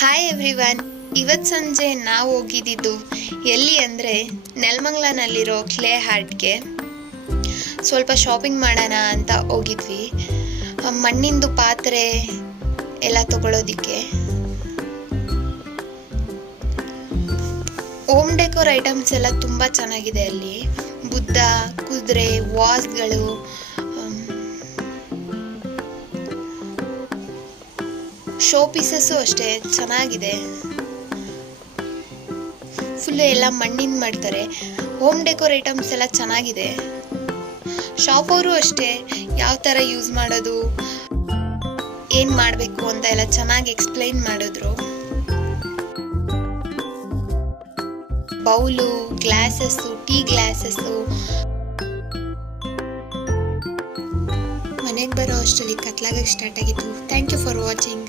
Hi everyone. ಇವತ್ತು ಸಂಜೆ ನಾವು ಹೋಗಿದ್ದು ಎಲ್ಲಿ ಅಂದರೆ ನೆಲಮಂಗಲನಲ್ಲಿರೋ ಕ್ಲೇ ಹಾರ್ಟ್ಗೆ ಸ್ವಲ್ಪ ಶಾಪಿಂಗ್ ಮಾಡೋಣ ಅಂತ ಹೋಗಿದ್ವಿ. ಮಣ್ಣಿಂದು ಪಾತ್ರೆ ಎಲ್ಲ ತಗೊಳ್ಳೋದಿಕ್ಕೆ. ಹೋಮ್ ಡೆಕೋರ್ ಐಟಮ್ಸ್ ಎಲ್ಲ ತುಂಬ ಚೆನ್ನಾಗಿದೆ ಅಲ್ಲಿ. ಬುದ್ಧ, ಕುದುರೆ, ವಾಸ್ಗಳು, ಶೋ ಪೀಸಸ್ಸು ಅಷ್ಟೇ ಚೆನ್ನಾಗಿದೆ. ಫುಲ್ಲು ಎಲ್ಲ ಮಣ್ಣಿಂದ ಮಾಡ್ತಾರೆ. ಹೋಮ್ ಡೆಕೋರ್ ಐಟಮ್ಸ್ ಎಲ್ಲ ಚೆನ್ನಾಗಿದೆ. ಶಾಪ್ ಅವರು ಅಷ್ಟೇ ಯಾವ ಥರ ಯೂಸ್ ಮಾಡೋದು, ಏನು ಮಾಡಬೇಕು ಅಂತ ಎಲ್ಲ ಚೆನ್ನಾಗಿ ಎಕ್ಸ್ಪ್ಲೈನ್ ಮಾಡಿದ್ರು. Bowl, glasses, tea glasses. ಮನೆಗೆ ಬರೋ ಅಷ್ಟರಲ್ಲಿ ಕತ್ಲಾಗಕ್ಕೆ ಸ್ಟಾರ್ಟ್ ಆಗಿತ್ತು. Thank you for watching.